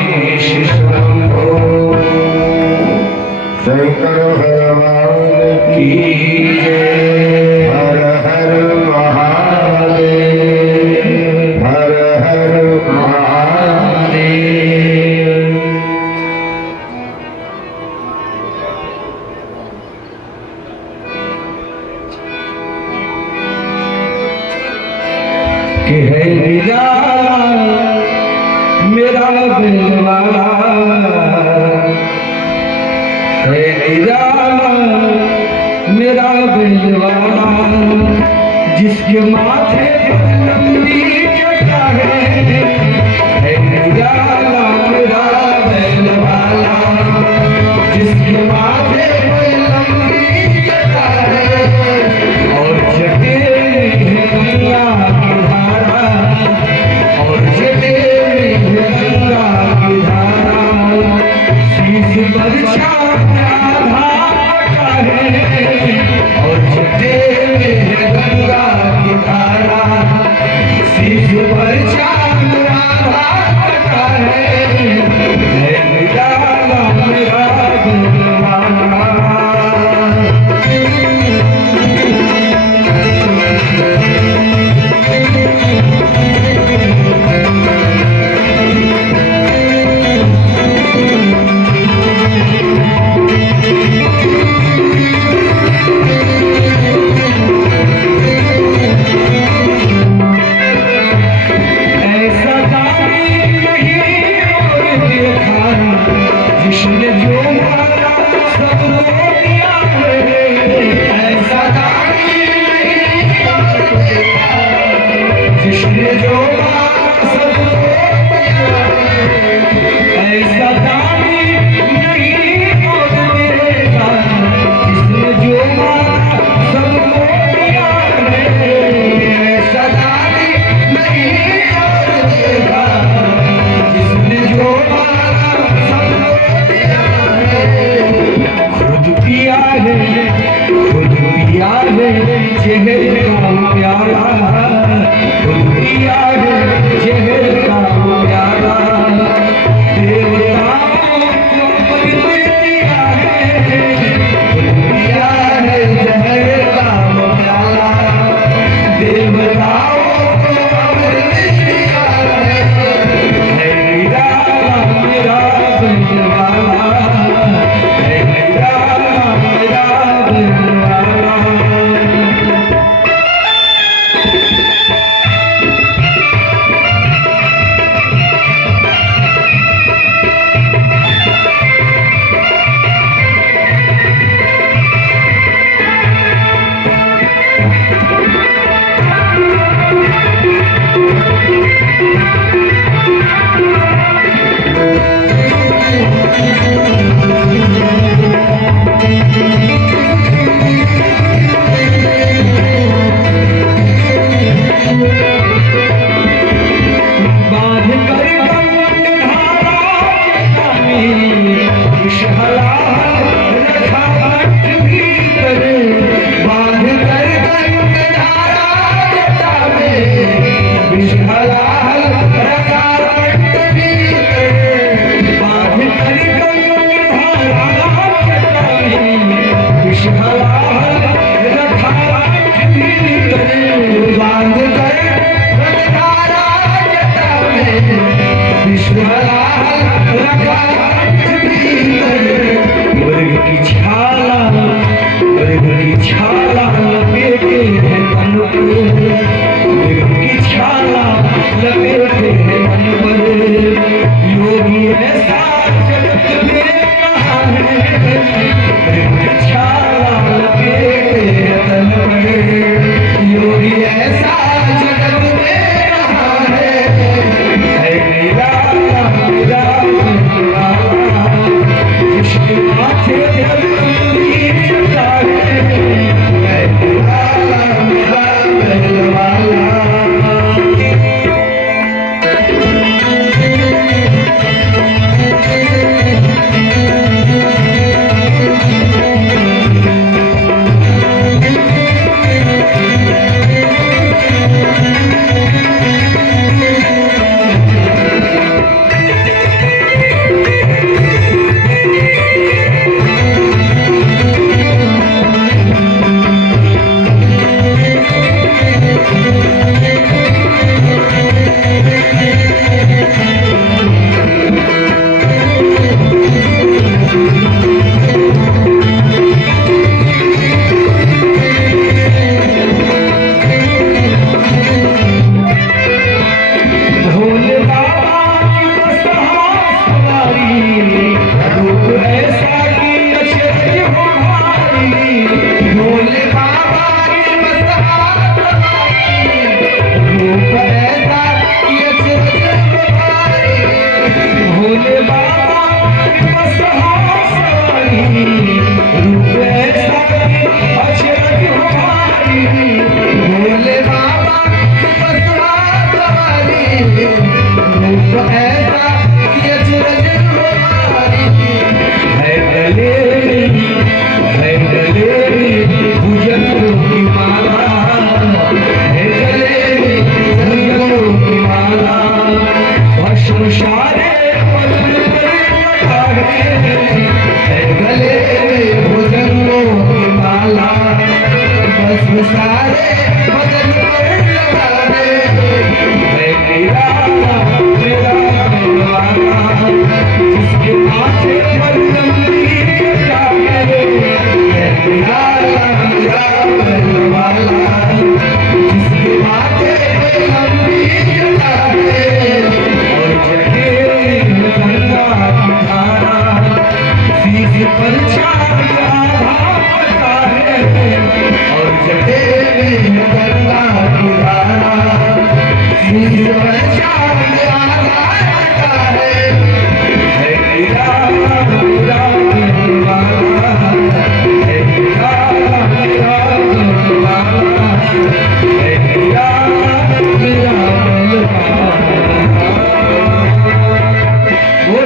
गणेश शंभो। शंकर भगवान की जय। हर हर महादेव, हर हर महादेव। कि है निराला मेरा दिलवाला, है निराला मेरा दिलवाला, जिसके माथे पर लंबी जटा है निराला मेरा दिलवाला, जिसके माथे पर लंबी जटा है और जटे में गंगा की धारा, और जटे में गंगा की धारा, शीश पर राधा का है और जटे में गंगा की धारा, शीश पर राधा का है निराला मेरा दिलवाला।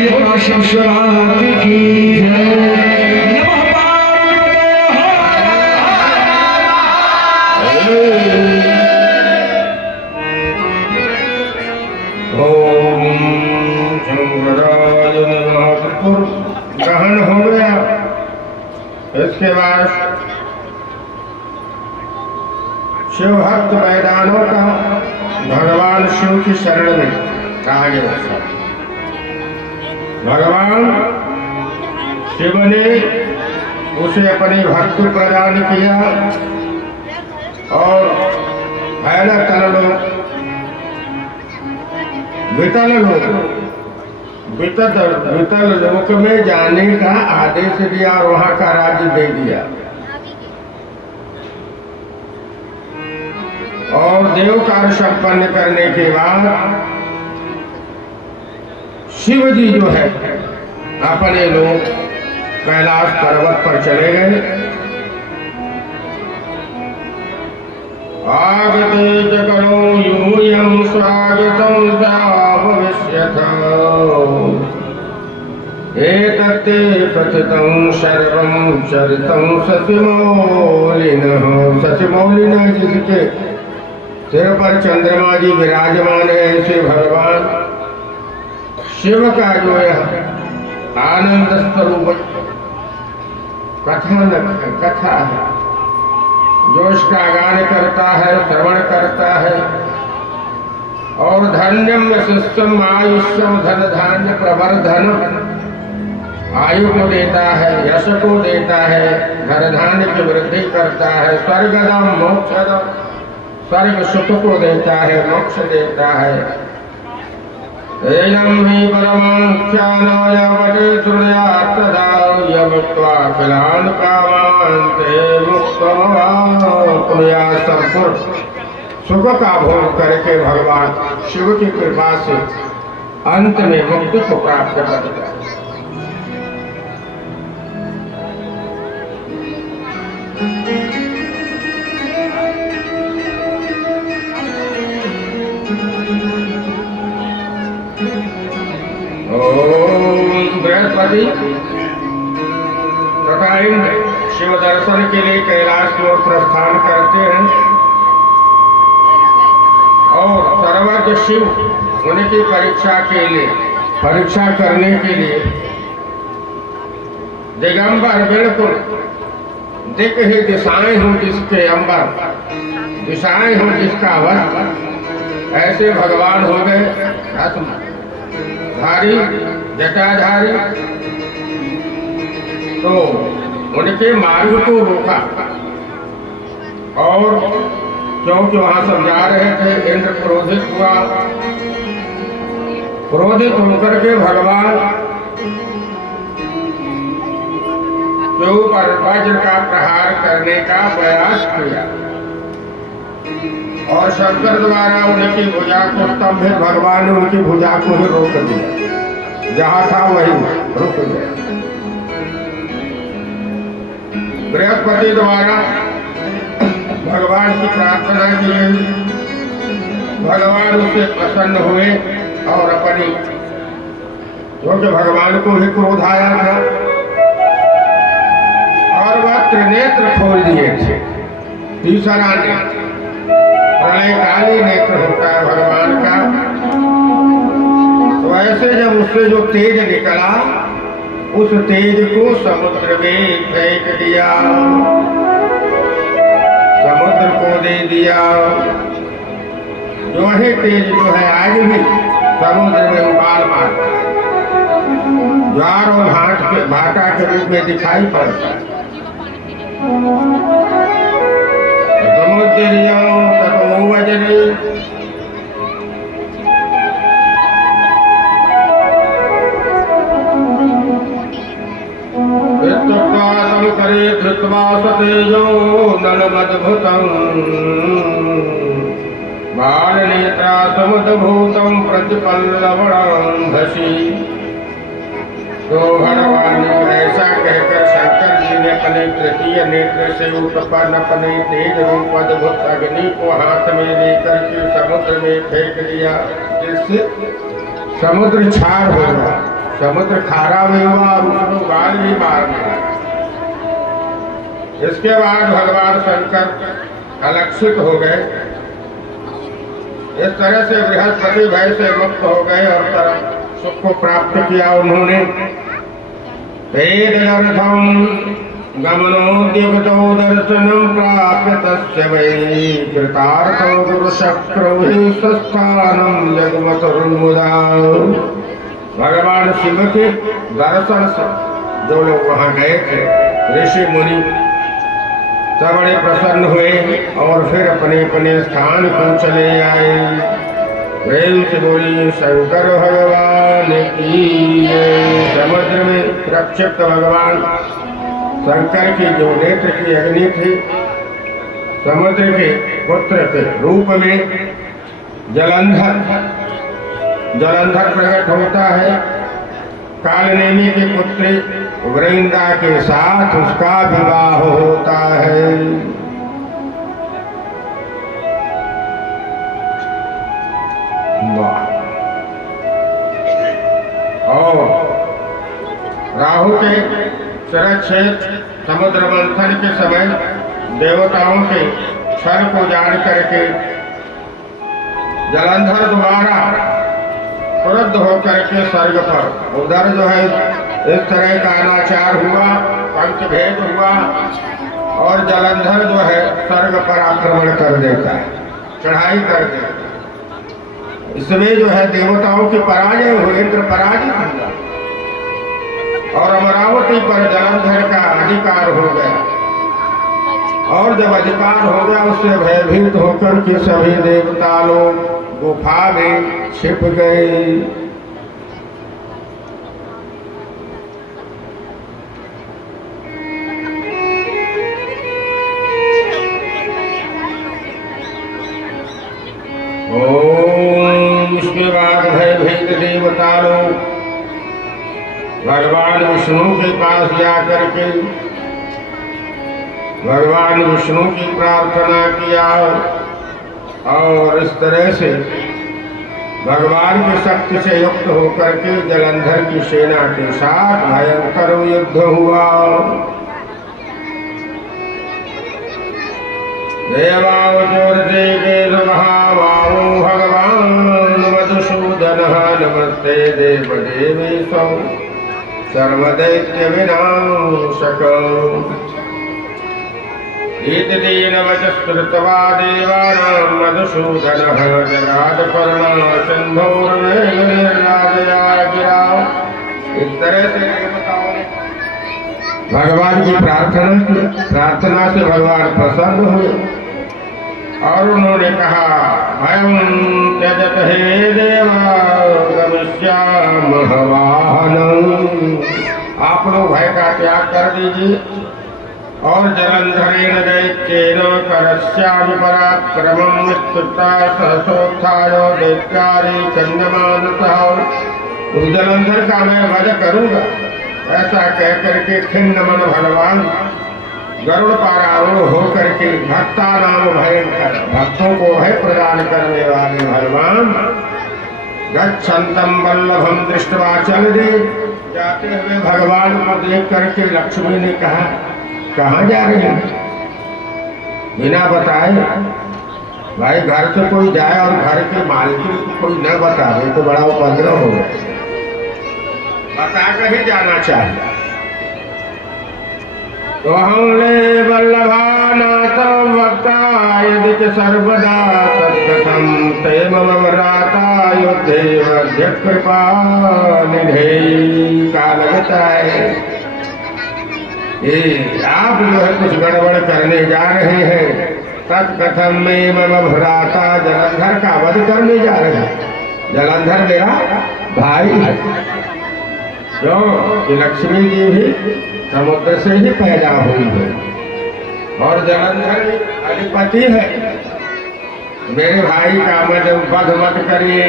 बोलिए काशी विश्वनाथ की जय। नमः पार्वती। ओम शंकराय नमः। ग्रहण हो गया। इसके बाद शिव भक्त मैदानों का भगवान शिव की शरण में कहा गया। भगवान शिव ने उसे अपनी भक्ति प्रदान किया और वितल लोक में जाने का आदेश दिया और वहां का राज्य दे दिया। और देव कार्य संपन्न करने के बाद शिव जी जो है अपने लोग कैलाश पर्वत पर चले गए। आगते करो यूयं स्वागतं भविष्यथा एतत्ते कथितं सर्वं चरितं शशिमौलिनः। शशिमौलिनः जिसके सिर पर चंद्रमा जी विराजमान है, ऐसे भगवान शिव का जो है आनंद स्वरूप कथा है, जो इसका गान करता है, श्रवण करता है। और धन्यम शिष्यम आयुष्यम धन धान्य प्रवर्धन, आयु को देता है, यश को देता है, धन धान्य की वृद्धि करता है, स्वर्गदम मोक्षदम, स्वर्ग सुख को देता है, मोक्ष देता है। एयं हि परमाख्यानाय वटे श्रुण्यात् तदा यमुक्त्वा अखिलान् कामान् ते मुक्तमवाप्नुयात्। संपूर्ण सुख का भोग करके भगवान शिव की कृपा से अंत में मुक्ति को प्राप्त करता है। बृहस्पति तथा इंद्र शिव दर्शन के लिए कैलाश की ओर प्रस्थान करते हैं और सर्वज्ञ शिव उनकी परीक्षा करने के लिए दिगंबर बिल्कुल दिक ही दिशाएं हों जिसके अंबर, दिशाएं हों जिसका वस्त्र, ऐसे भगवान हो गए धारी जटाधारी। तो उनके मार्ग को रोका और क्योंकि वहां सब जा रहे थे, इंद्र क्रोधित हुआ। क्रोधित होकर के भगवान के ऊपर वज्र का प्रहार करने का प्रयास किया और शंकर द्वारा उनकी भुजा को स्तंभित, भगवान ने उनकी भुजा को ही रोक दिया, जहां था वही रुक गया। बृहस्पति द्वारा भगवान की प्रार्थना की, भगवान उससे प्रसन्न हुए और अपनी, क्योंकि भगवान को ही क्रोध आया था और वह त्रिनेत्र खोल दिए थे। तीसरा नेत्र प्रलयकाली नेत्र होता है भगवान का। तो ऐसे जब उससे जो तेज निकला, उस तेज को समुद्र में फेंक दिया, समुद्र को दे दिया। जो है तेज जो है आज भी समुद्र में उबाल मारता है, ज्वार और भाटा के रूप में दिखाई पड़ता है। करे धृत्वा सतेजो नलमद्भुतं बाणनेत्रा समुद्भूतं प्रतिपल्लवणं धसी। तो भगवान ने ऐसा कहकर शंकर जी ने अपने तृतीय नेत्र से उत्पन्न अपने तेज रूप अद्भुत अग्नि को हाथ में लेकर के समुद्र में फेंक दिया, जिससे समुद्र छार हो गया, समुद्र खारा भी हुआ और उसको गाल भी मारने लगा। इसके बाद भगवान शंकर अलक्षित हो गए। इस तरह से बृहस्पति भय से मुक्त हो गए और परम सुख को प्राप्त किया उन्होंने। वेददर्थम गमनोद्युक्तो दर्शनं प्राप्य तस्य वै कृतार्थो गुरुशक्रौ हि स्वस्थानं जगमतुर्मुदा। भगवान शिव के दर्शन से जो लोग वहां गए थे, ऋषि मुनि सब बड़े प्रसन्न हुए और फिर अपने अपने स्थान पर चले आए। प्रेम से बोली शंकर भगवान की। समुद्र में प्रक्षिप्त भगवान शंकर की जो नेत्र की अग्नि थी, समुद्र के पुत्र के रूप में जलंधर प्रकट होता है। कालनेमी की पुत्री वृंदा के साथ उसका विवाह होता है। और राहु के सुरक्षित समुद्र मंथन के समय देवताओं के छल को जान करके जलंधर द्वारा क्रुद्ध होकर के स्वर्ग पर उधर जो है इस तरह का अनाचार हुआ, पंचभेद हुआ और जलंधर जो है स्वर्ग पर आक्रमण कर देता है, चढ़ाई कर देता है। इसमें जो है देवताओं की पराजय हुई, इंद्र पराजित हुआ और अमरावती पर जलंधर का अधिकार हो गया। और जब अधिकार हो गया उससे भयभीत होकर के सभी देवता लोग गुफा में छिप गए। उसके बाद भयभीत देवता लोग भगवान विष्णु के पास जाकर के भगवान विष्णु की प्रार्थना किया और इस तरह से भगवान की शक्ति से युक्त होकर के जलंधर की सेना के साथ भयंकर युद्ध हुआ। देवावतोर्ते के महाबाहो भगवान मधुसूदन नमस्ते देव देवेशो सर्वदैत्य विनाशक। एतदेन वचस्कृत्वा देवानां मधुसूदनः जगादपर्णा सिन्धोर्वेगनिर्लाजया गिरा। इस तरह से देवताओं ने भगवान की प्रार्थना से भगवान प्रसन्न हुए और उन्होंने कहा भयं त्यजत हे देवा गमिष्यामः वाहनम्। आप लोग भय का त्याग कर दीजिए और जलंधरेण दैत्येन करस्यामि पराक्रमं विस्तृता सहसोत्थाय दैत्यानि चन्द्रमानसः। उस जलंधर का मैं वध करूंगा। ऐसा कहकर के खिन्न मन भगवान गरुड़ पर आरूढ़ होकर के भक्ता नाम भयंकर भक्तों को भय प्रदान करने वाले भगवान गच्छन्तं वल्लभं दृष्ट्वा चल दे। जाते हुए भगवान को देख करके लक्ष्मी ने कहा कहाँ जा रहे हैं? बिना बताए भाई घर से कोई जाए और घर के मालिक को कोई न बतावे तो बड़ा उपद्रव होगा। बता कर ही जाना चाहिए। तो हमने वल्लभानाथ वक्ता यदि च सर्वदा तत्कथं ते मम व्राता युद्धे मध्य कृपा निधे। का लगता है आप जो है कुछ गड़बड़ करने जा रहे हैं। तत्कथन में मम भ्राता जलंधर का वध करने जा रहे हैं। जलंधर मेरा भाई है, क्यों कि लक्ष्मी जी भी समुद्र से ही पैदा हुई है और जलंधर अधिपति है। मेरे भाई का वध मत करिए।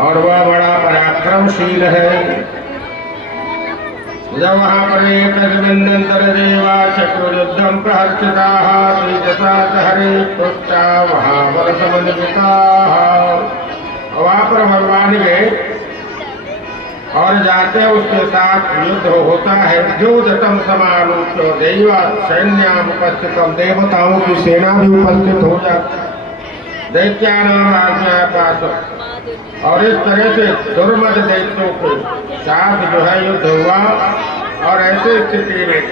और वह बड़ा पराक्रमशील है। जब वहाँ पर तदनंतर देवा चक्रुयुद्धम प्रहर्षिता तेजसा हरे पुष्टा वहाँ बल समन्विता। वहाँ पर भगवान ने और जाते उसके साथ युद्ध होता है। द्योतम समानुष्य दैव सैन्याम उपस्थितम, देवताओं की सेना भी उपस्थित हो जाती, दैत्यानाम आज्ञा पास। और इस तरह से दुर्मद दैत्यों के साथ जो है युद्ध हुआ। और ऐसे स्थिति में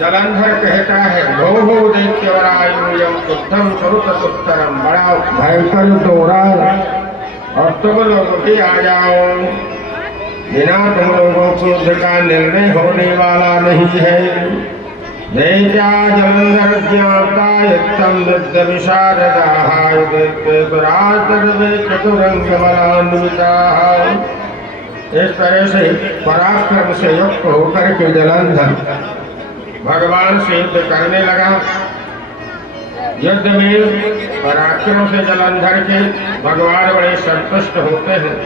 जलंधर कहता है, भो दैत्यवरायुयम शुद्धम स्वरूप सुस्तरम, बड़ा भयंकर युद्ध हो रहा है और तुम लोग भी आ जाओ, बिना तुम लोगों को युद्ध का निर्णय होने वाला नहीं है। दैत्या जलंधर ज्ञाता युक्तम युद्ध विशारदाः दैत्यसुरास्तर्वे चतुरंग बलान्विताः। इस तरह से पराक्रम से युक्त होकर के जलंधर भगवान से युद्ध करने लगा। युद्ध में पराक्रम से जलंधर के भगवान बड़े संतुष्ट होते हैं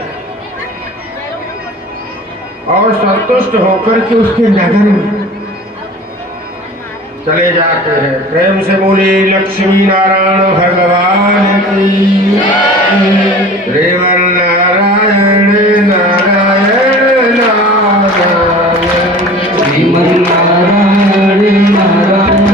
और संतुष्ट होकर के उसके नगर में चले जाते हैं। प्रेम से बोले लक्ष्मी नारायण भगवान की, श्रीमन नारायण नारायण नारायण, श्रीमन नारायण नारायण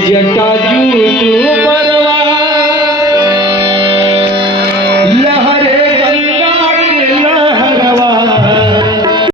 जटा जूझू पर